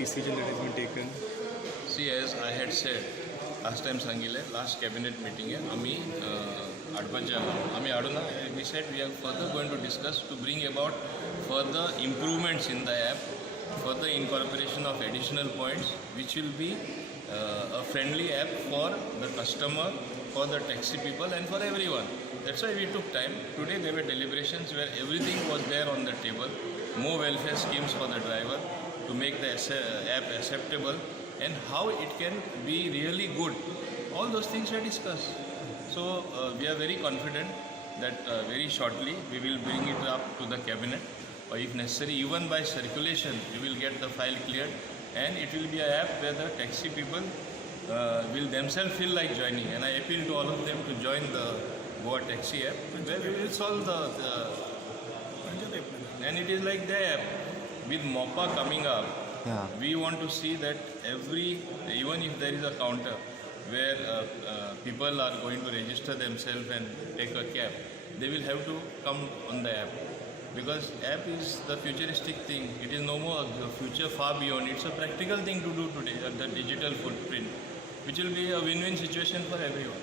decision that has been taken? See, as I had said last time सांगितले last cabinet meeting आहे आम्ही आडूना we said we are further going to discuss to bring about further improvements in the app, further incorporation of additional points which will be a friendly app for the customer, for the taxi people and for everyone. That's why we took time. Today there were deliberations where everything was there on the table, more welfare schemes for the driver to make the app acceptable and how it can be really good. All those things were discussed. So we are very confident that very shortly we will bring it up to the cabinet, or if necessary even by circulation we will get the file cleared, and it will be an app where the taxi people will themselves feel like joining, and I appeal to all of them to join the Goa taxi app where we will solve and it is like the app with MOPA coming up. We want to see that even if there is a counter where people are going to register themselves and take a cab, they will have to come on the app, because app is the futuristic thing. It is no more a future far beyond. It's a practical thing to do today, the digital footprint, which will be a win-win situation for everyone.